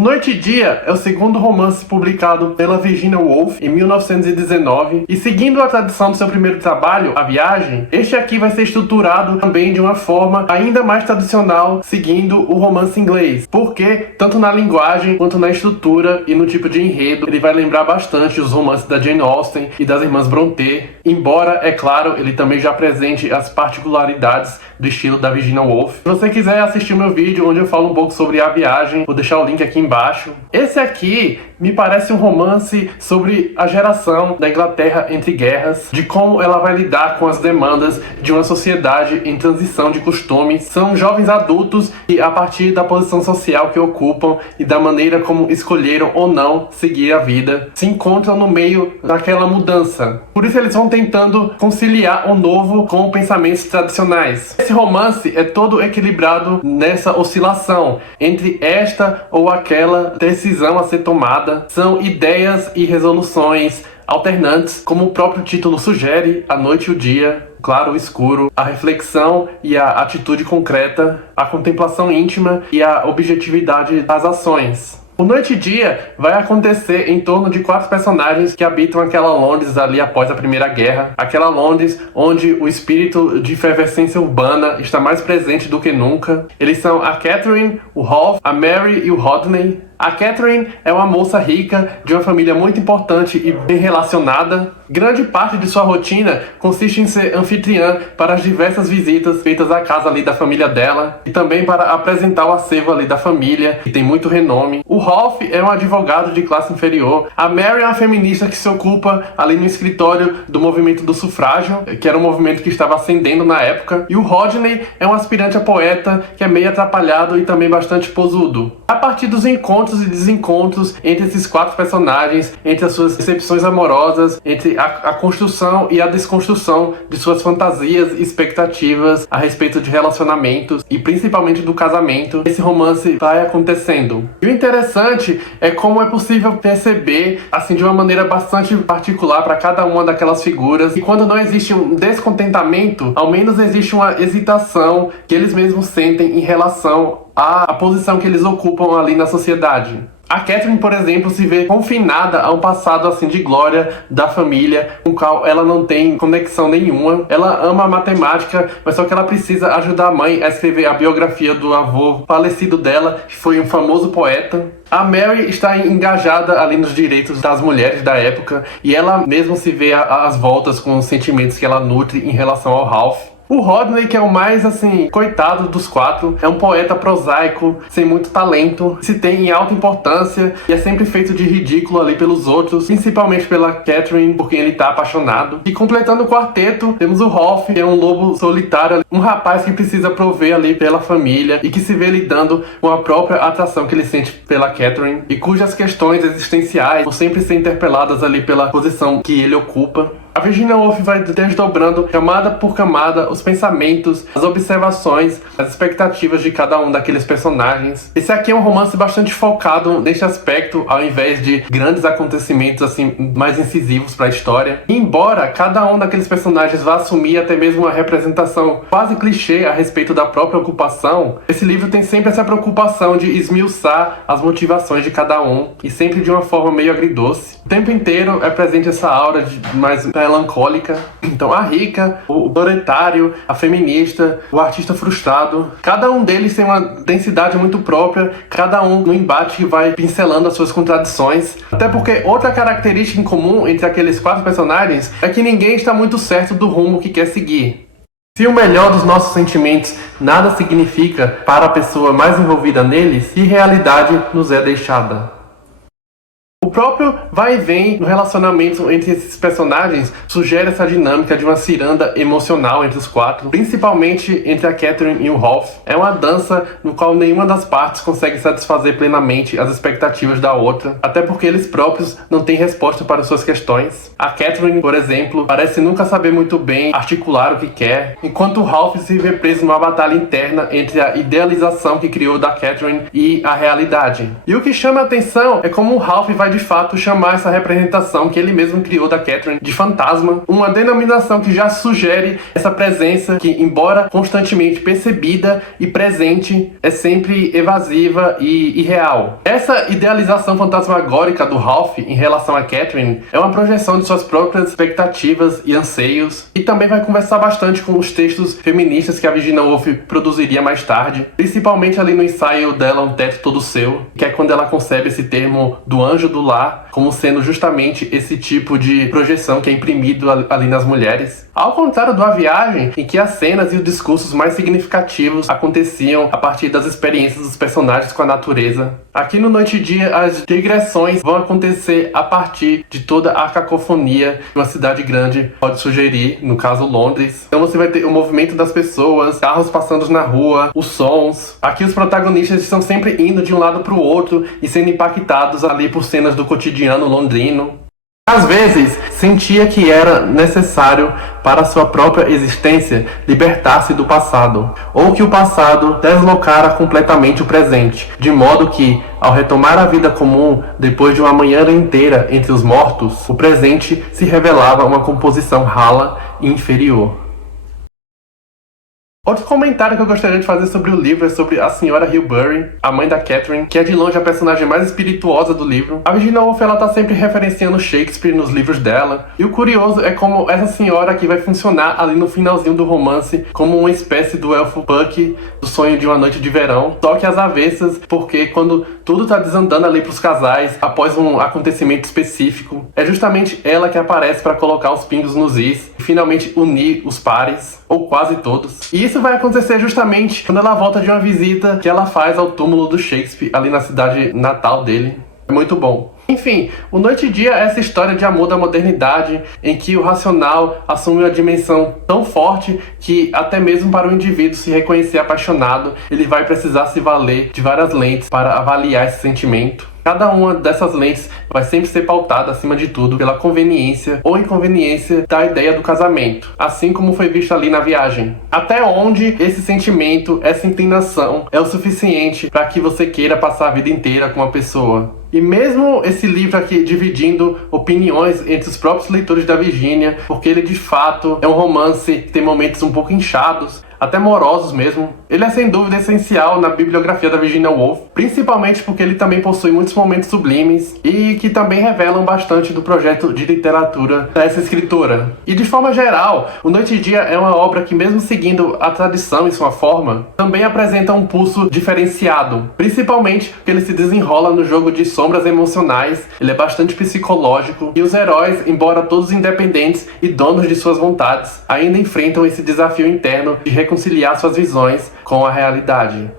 Noite e Dia é o segundo romance publicado pela Virginia Woolf em 1919 e seguindo a tradição do seu primeiro trabalho, A Viagem, este aqui vai ser estruturado também de uma forma ainda mais tradicional, seguindo o romance inglês, porque tanto na linguagem quanto na estrutura e no tipo de enredo ele vai lembrar bastante os romances da Jane Austen e das irmãs Brontë, embora, é claro, ele também já apresente as particularidades do estilo da Virginia Woolf. Se você quiser assistir o meu vídeo onde eu falo um pouco sobre A Viagem, vou deixar o link aqui embaixo. Esse aqui me parece um romance sobre a geração da Inglaterra entre guerras, de como ela vai lidar com as demandas de uma sociedade em transição de costumes. São jovens adultos e, a partir da posição social que ocupam e da maneira como escolheram ou não seguir a vida, se encontram no meio daquela mudança. Por isso eles vão tentando conciliar o novo com pensamentos tradicionais. Esse romance é todo equilibrado nessa oscilação entre esta ou aquela decisão a ser tomada. São ideias e resoluções alternantes, como o próprio título sugere, a noite e o dia, o claro e o escuro, a reflexão e a atitude concreta, a contemplação íntima e a objetividade das ações. O Noite e Dia vai acontecer em torno de 4 personagens que habitam aquela Londres ali após a Primeira Guerra. Aquela Londres onde o espírito de efervescência urbana está mais presente do que nunca. Eles são a Catherine, o Rolf, a Mary e o Rodney. A Catherine é uma moça rica, de uma família muito importante e bem relacionada. Grande parte de sua rotina consiste em ser anfitriã para as diversas visitas feitas à casa ali da família dela e também para apresentar o acervo ali da família, que tem muito renome. O Rolf é um advogado de classe inferior. A Mary é uma feminista que se ocupa ali no escritório do movimento do sufrágio, que era um movimento que estava ascendendo na época. E o Rodney é um aspirante a poeta que é meio atrapalhado e também bastante posudo. A partir dos encontros e desencontros entre esses 4 personagens, entre as suas decepções amorosas, entre a construção e a desconstrução de suas fantasias e expectativas a respeito de relacionamentos e principalmente do casamento, esse romance vai acontecendo. E o interessante é como é possível perceber, assim, de uma maneira bastante particular para cada uma daquelas figuras, e quando não existe um descontentamento, ao menos existe uma hesitação que eles mesmos sentem em relação à posição que eles ocupam ali na sociedade. A Catherine, por exemplo, se vê confinada a um passado assim de glória da família, com o qual ela não tem conexão nenhuma. Ela ama a matemática, mas só que ela precisa ajudar a mãe a escrever a biografia do avô falecido dela, que foi um famoso poeta. A Mary está engajada ali nos direitos das mulheres da época, e ela mesmo se vê às voltas com os sentimentos que ela nutre em relação ao Ralph. O Rodney, que é o mais, assim, coitado dos 4, é um poeta prosaico, sem muito talento, se tem em alta importância e é sempre feito de ridículo ali pelos outros, principalmente pela Catherine, por quem ele tá apaixonado. E completando o quarteto, temos o Rolf, que é um lobo solitário, um rapaz que precisa prover ali pela família e que se vê lidando com a própria atração que ele sente pela Catherine e cujas questões existenciais vão sempre ser interpeladas ali pela posição que ele ocupa. A Virginia Woolf vai desdobrando camada por camada os pensamentos, as observações, as expectativas de cada um daqueles personagens. Esse aqui é um romance bastante focado neste aspecto, ao invés de grandes acontecimentos assim mais incisivos para a história. E embora cada um daqueles personagens vá assumir até mesmo uma representação quase clichê a respeito da própria ocupação, esse livro tem sempre essa preocupação de esmiuçar as motivações de cada um, e sempre de uma forma meio agridoce. O tempo inteiro é presente essa aura de mais melancólica. Então a rica, o proletário, a feminista, o artista frustrado, cada um deles tem uma densidade muito própria, cada um no embate que vai pincelando as suas contradições. Até porque outra característica em comum entre aqueles 4 personagens é que ninguém está muito certo do rumo que quer seguir. Se o melhor dos nossos sentimentos nada significa para a pessoa mais envolvida neles, que realidade nos é deixada? O próprio vai e vem no relacionamento entre esses personagens sugere essa dinâmica de uma ciranda emocional entre os 4, principalmente entre a Catherine e o Rolf. É uma dança no qual nenhuma das partes consegue satisfazer plenamente as expectativas da outra, até porque eles próprios não têm resposta para suas questões. A Catherine, por exemplo, parece nunca saber muito bem articular o que quer, enquanto o Ralph se vê preso numa batalha interna entre a idealização que criou da Catherine e a realidade. E o que chama a atenção é como o Ralph vai fato chamar essa representação que ele mesmo criou da Catherine de fantasma, uma denominação que já sugere essa presença que, embora constantemente percebida e presente, é sempre evasiva e irreal. Essa idealização fantasmagórica do Ralph em relação a Catherine é uma projeção de suas próprias expectativas e anseios, e também vai conversar bastante com os textos feministas que a Virginia Woolf produziria mais tarde, principalmente ali no ensaio dela Um Teto Todo Seu, que é quando ela concebe esse termo do anjo do lar como sendo justamente esse tipo de projeção que é imprimido ali nas mulheres. Ao contrário do A Viagem, em que as cenas e os discursos mais significativos aconteciam a partir das experiências dos personagens com a natureza, aqui no Noite e Dia as digressões vão acontecer a partir de toda a cacofonia que uma cidade grande pode sugerir, no caso Londres. Então você vai ter o movimento das pessoas, carros passando na rua, os sons. Aqui os protagonistas estão sempre indo de um lado para o outro e sendo impactados ali por cenas do cotidiano londrino. Às vezes, sentia que era necessário para sua própria existência libertar-se do passado, ou que o passado deslocara completamente o presente, de modo que, ao retomar a vida comum depois de uma manhã inteira entre os mortos, o presente se revelava uma composição rala e inferior. Outro comentário que eu gostaria de fazer sobre o livro é sobre a senhora Hilbury, a mãe da Catherine, que é de longe a personagem mais espirituosa do livro. A Virginia Woolf ela tá sempre referenciando Shakespeare nos livros dela, e o curioso é como essa senhora aqui vai funcionar ali no finalzinho do romance como uma espécie do elfo Puck do Sonho de uma Noite de Verão, só que às avessas, porque quando tudo tá desandando ali pros casais após um acontecimento específico, é justamente ela que aparece para colocar os pingos nos is e finalmente unir os pares, ou quase todos. E isso vai acontecer justamente quando ela volta de uma visita que ela faz ao túmulo do Shakespeare, ali na cidade natal dele. É muito bom. Enfim, o Noite e Dia é essa história de amor da modernidade, em que o racional assume uma dimensão tão forte que até mesmo para o indivíduo se reconhecer apaixonado, ele vai precisar se valer de várias lentes para avaliar esse sentimento. Cada uma dessas lentes vai sempre ser pautada, acima de tudo, pela conveniência ou inconveniência da ideia do casamento, assim como foi visto ali na Viagem. Até onde esse sentimento, essa inclinação, é o suficiente para que você queira passar a vida inteira com uma pessoa. E mesmo esse livro aqui dividindo opiniões entre os próprios leitores da Virginia, porque ele de fato é um romance que tem momentos um pouco inchados, até morosos mesmo, ele é sem dúvida essencial na bibliografia da Virginia Woolf, principalmente porque ele também possui muitos momentos sublimes e que também revelam bastante do projeto de literatura dessa escritora. E de forma geral, O Noite e Dia é uma obra que, mesmo seguindo a tradição em sua forma, também apresenta um pulso diferenciado, principalmente porque ele se desenrola no jogo de sombras emocionais, ele é bastante psicológico, e os heróis, embora todos independentes e donos de suas vontades, ainda enfrentam esse desafio interno de reconciliar suas visões com a realidade.